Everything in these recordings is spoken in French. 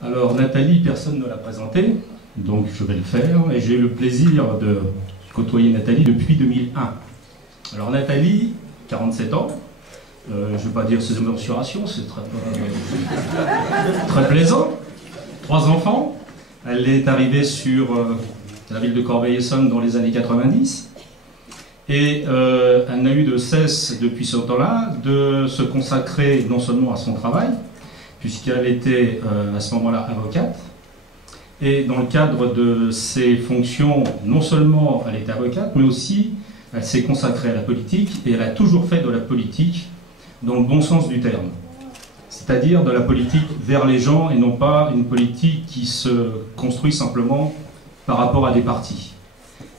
Alors Nathalie, personne ne l'a présentée, donc je vais le faire, et j'ai le plaisir de côtoyer Nathalie depuis 2001. Alors Nathalie, 47 ans, je ne vais pas dire ses mensurations, c'est très plaisant, 3 enfants, elle est arrivée sur la ville de Corbeil-Essonnes dans les années 90, et elle n'a eu de cesse depuis ce temps-là de se consacrer non seulement à son travail, puisqu'elle était à ce moment-là avocate. Et dans le cadre de ses fonctions, non seulement elle était avocate, mais aussi elle s'est consacrée à la politique, et elle a toujours fait de la politique dans le bon sens du terme. C'est-à-dire de la politique vers les gens, et non pas une politique qui se construit simplement par rapport à des partis.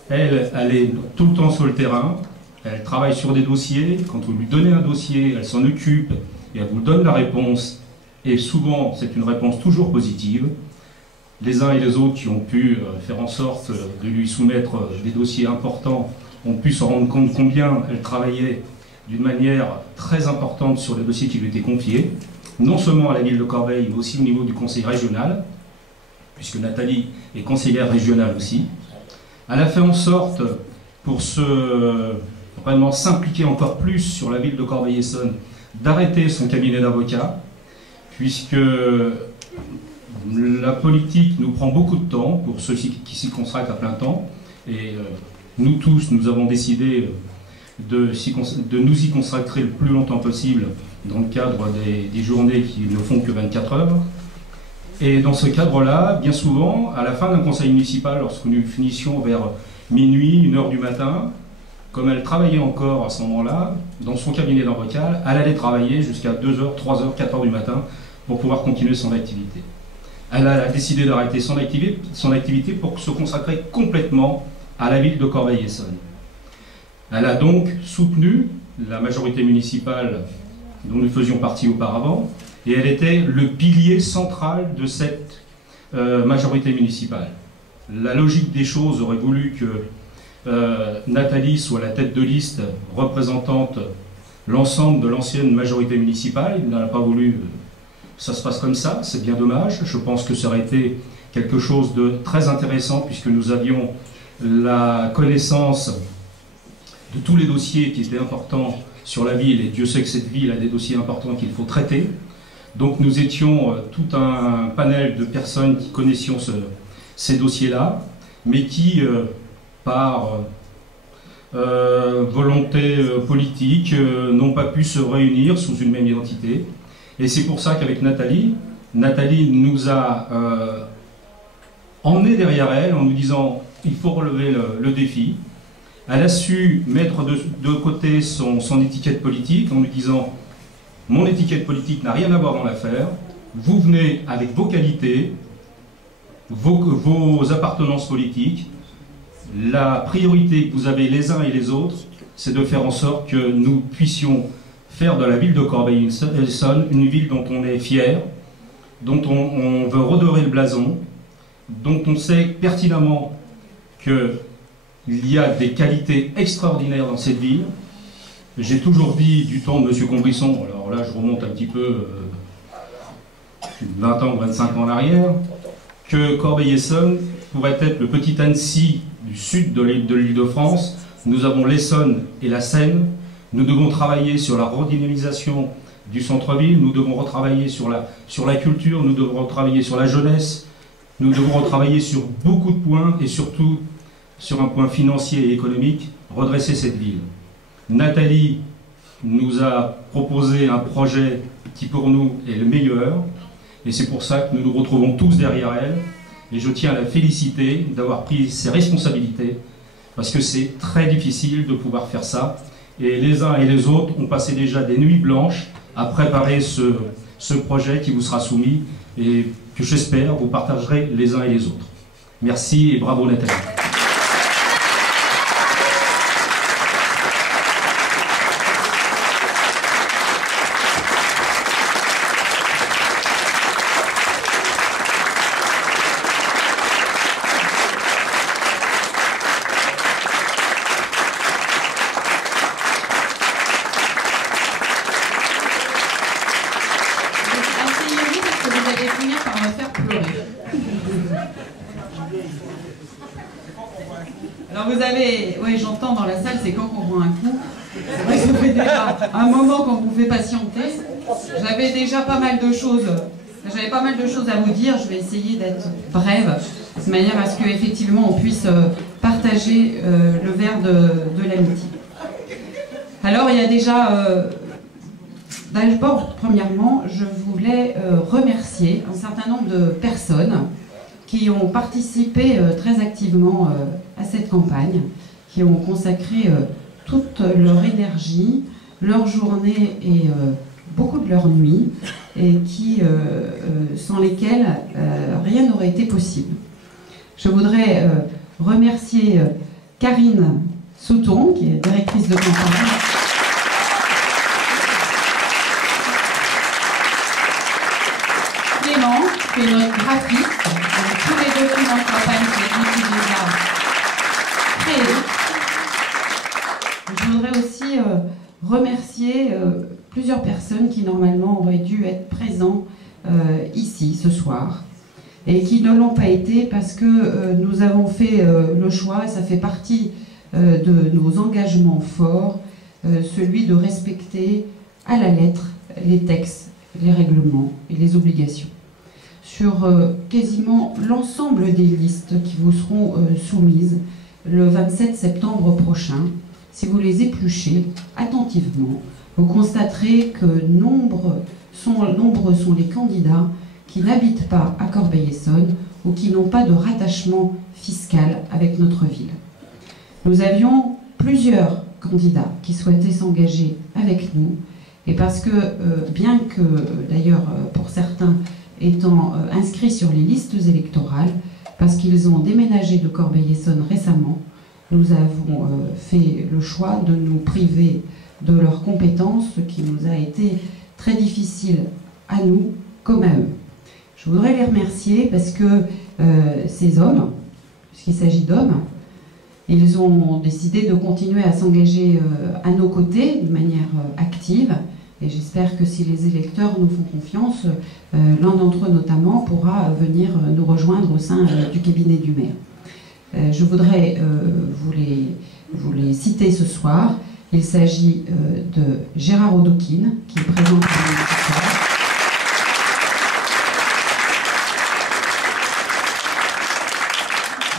Elle est tout le temps sur le terrain, elle travaille sur des dossiers, quand vous lui donnez un dossier, elle s'en occupe, et elle vous donne la réponse. Et souvent, c'est une réponse toujours positive. Les uns et les autres qui ont pu faire en sorte de lui soumettre des dossiers importants ont pu se rendre compte combien elle travaillait d'une manière très importante sur les dossiers qui lui étaient confiés, non seulement à la ville de Corbeil, mais aussi au niveau du conseil régional, puisque Nathalie est conseillère régionale aussi. Elle a fait en sorte, pour vraiment s'impliquer encore plus sur la ville de Corbeil-Essonnes, d'arrêter son cabinet d'avocat, puisque la politique nous prend beaucoup de temps pour ceux qui s'y consacrent à plein temps, et nous tous, nous avons décidé de nous y consacrer le plus longtemps possible dans le cadre des journées qui ne font que 24 heures. Et dans ce cadre-là, bien souvent, à la fin d'un conseil municipal, lorsque nous finissions vers minuit, 1 h du matin, comme elle travaillait encore à ce moment-là, dans son cabinet d'avocat, elle allait travailler jusqu'à 2 h, 3 h, 4 h du matin, pour pouvoir continuer son activité. Elle a décidé d'arrêter son activité pour se consacrer complètement à la ville de Corbeil-Essonnes. Elle a donc soutenu la majorité municipale dont nous faisions partie auparavant, et elle était le pilier central de cette majorité municipale. La logique des choses aurait voulu que Nathalie soit la tête de liste représentante l'ensemble de l'ancienne majorité municipale. Il n'a pas voulu... Ça se passe comme ça, c'est bien dommage. Je pense que ça aurait été quelque chose de très intéressant, puisque nous avions la connaissance de tous les dossiers qui étaient importants sur la ville, et Dieu sait que cette ville a des dossiers importants qu'il faut traiter. Donc nous étions tout un panel de personnes qui connaissions ces dossiers-là, mais qui, par volonté politique, n'ont pas pu se réunir sous une même identité. Et c'est pour ça qu'avec Nathalie nous a emmenés derrière elle en nous disant il faut relever le défi. Elle a su mettre de côté son étiquette politique en nous disant mon étiquette politique n'a rien à voir dans l'affaire, vous venez avec vos qualités, vos appartenances politiques, la priorité que vous avez les uns et les autres, c'est de faire en sorte que nous puissions faire de la ville de Corbeil-Essonnes une ville dont on est fier, dont on veut redorer le blason, dont on sait pertinemment qu'il y a des qualités extraordinaires dans cette ville. J'ai toujours dit du temps de M. Combrisson, alors là je remonte un petit peu 20 ans ou 25 ans en arrière, que Corbeil-Essonnes pourrait être le petit Annecy du sud de l'Île-de-France. Nous avons l'Essonne et la Seine. Nous devons travailler sur la redynamisation du centre-ville, nous devons retravailler sur la culture, nous devons retravailler sur la jeunesse, nous devons retravailler sur beaucoup de points, et surtout sur un point financier et économique, redresser cette ville. Nathalie nous a proposé un projet qui pour nous est le meilleur, et c'est pour ça que nous nous retrouvons tous derrière elle, et je tiens à la féliciter d'avoir pris ses responsabilités, parce que c'est très difficile de pouvoir faire ça. Et les uns et les autres ont passé déjà des nuits blanches à préparer ce projet qui vous sera soumis et que j'espère vous partagerez les uns et les autres. Merci et bravo Nathalie. Asseyez-vous parce que vous allez finir par me faire pleurer. vous avez... Oui, j'entends dans la salle, c'est quand qu'on voit un coup. C'est vrai que ça fait déjà un moment qu'on vous fait patienter. J'avais déjà pas mal de choses. J'avais pas mal de choses à vous dire. Je vais essayer d'être brève, de manière à ce qu'effectivement on puisse partager le verre de l'amitié. Alors, il y a déjà... D'abord, premièrement, je voulais remercier un certain nombre de personnes qui ont participé très activement à cette campagne, qui ont consacré toute leur énergie, leur journée et beaucoup de leur nuit, et qui, sans lesquelles rien n'aurait été possible. Je voudrais remercier Karine Souton, qui est directrice de campagne, Clément, qui est notre graphiste, avec tous les documents de campagne qui déjà créés. Je voudrais aussi remercier plusieurs personnes qui normalement auraient dû être présents ici ce soir et qui ne l'ont pas été parce que nous avons fait le choix, et ça fait partie de nos engagements forts, celui de respecter à la lettre les textes, les règlements et les obligations. Sur quasiment l'ensemble des listes qui vous seront soumises le 27 septembre prochain, si vous les épluchez attentivement, vous constaterez que nombreux sont les candidats qui n'habitent pas à Corbeil-Essonnes ou qui n'ont pas de rattachement fiscal avec notre ville. Nous avions plusieurs candidats qui souhaitaient s'engager avec nous, et parce que, bien que, d'ailleurs, pour certains, étant inscrits sur les listes électorales, parce qu'ils ont déménagé de Corbeil-Essonnes récemment, nous avons fait le choix de nous priver de leurs compétences, ce qui nous a été très difficile à nous comme à eux. Je voudrais les remercier parce que ces hommes, puisqu'il s'agit d'hommes, ils ont décidé de continuer à s'engager à nos côtés de manière active. Et j'espère que si les électeurs nous font confiance, l'un d'entre eux notamment pourra venir nous rejoindre au sein du cabinet du maire. Je voudrais vous les citer ce soir. Il s'agit de Gérard Odoukine, qui est présent pour ce soir.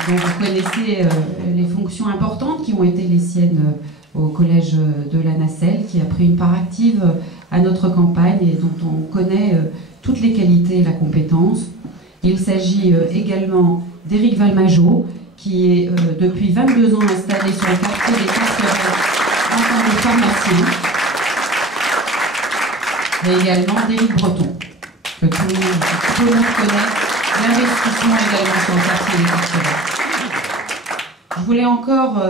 Donc, vous connaissez les fonctions importantes qui ont été les siennes au collège de la Nacelle, qui a pris une part active à notre campagne et dont on connaît toutes les qualités et la compétence. Il s'agit également d'Éric Valmageau, qui est depuis 22 ans installé sur le quartier des Casserets en tant que pharmacien, et également d'Éric Breton, que tout le monde connaît, l'investissement également sur le quartier des Casserets. Je voulais encore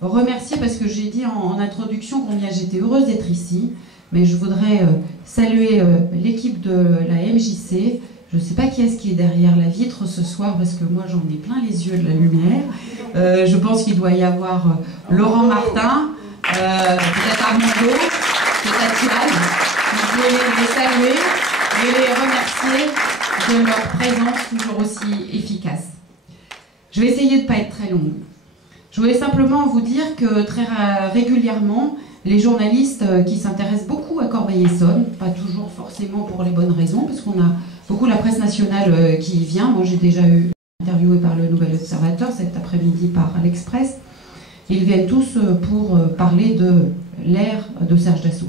remercier, parce que j'ai dit en introduction combien j'étais heureuse d'être ici, mais je voudrais saluer l'équipe de la MJC. Je ne sais pas qui est-ce qui est derrière la vitre ce soir, parce que moi j'en ai plein les yeux de la lumière. Je pense qu'il doit y avoir Laurent Martin, peut-être Armando, peut-être Yann. Vous pouvez les saluer et les remercier de leur présence toujours aussi efficace. Je vais essayer de ne pas être très longue. Je voulais simplement vous dire que très régulièrement, les journalistes qui s'intéressent beaucoup à Corbeil-Essonnes, pas toujours forcément pour les bonnes raisons, parce qu'on a beaucoup la presse nationale qui y vient. Moi, j'ai déjà eu interviewé par le Nouvel Observateur cet après-midi par l'Express. Ils viennent tous pour parler de l'ère de Serge Dassault.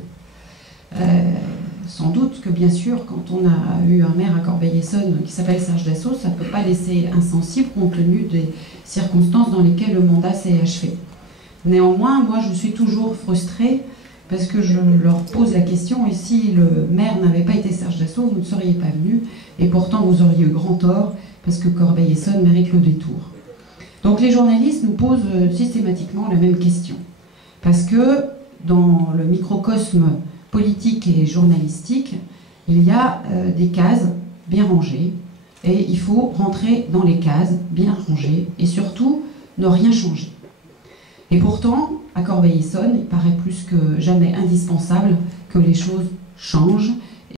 Sans doute que, bien sûr, quand on a eu un maire à Corbeil-Essonnes qui s'appelle Serge Dassault, ça ne peut pas laisser insensible compte tenu des circonstances dans lesquelles le mandat s'est achevé. Néanmoins, moi, je suis toujours frustrée parce que je leur pose la question, et si le maire n'avait pas été Serge Dassault, vous ne seriez pas venu, et pourtant vous auriez eu grand tort, parce que Corbeil-Essonnes mérite le détour. Donc les journalistes nous posent systématiquement la même question, parce que dans le microcosme politique et journalistique, il y a des cases bien rangées, et il faut rentrer dans les cases bien rangées, et surtout ne rien changer. Et pourtant, à Corbeil-Essonnes, il paraît plus que jamais indispensable que les choses changent,